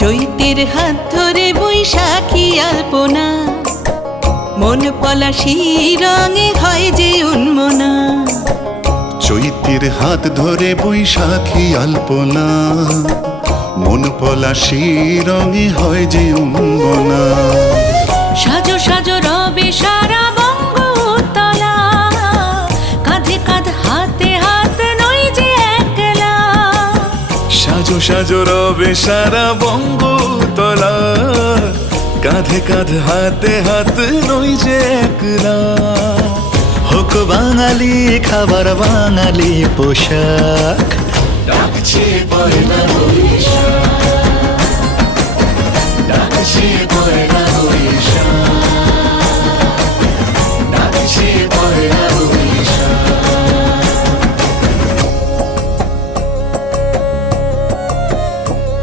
চৈতের হাত ধরে বৈশাখী আলপনা, মন পলাশি রঙে হয় যে উন্মনা। চৈতের হাত ধরে বৈশাখী আলপনা, মন পলাশি রঙে হয় যে উন্মনা। সাজো সাজো রবে সারা বঙ্গতলা, কাঁধে কাঁধ হাতে হাত নই যে একলা। সাজো সাজো রবে সারা বঙ্গতলা, কাঁধে কাঁধ হাতে হাত নই যে একলা। হোক বাঙালি খাবার বাঙালি পোশাক, ডাকছে পয়লা বৈশাখ।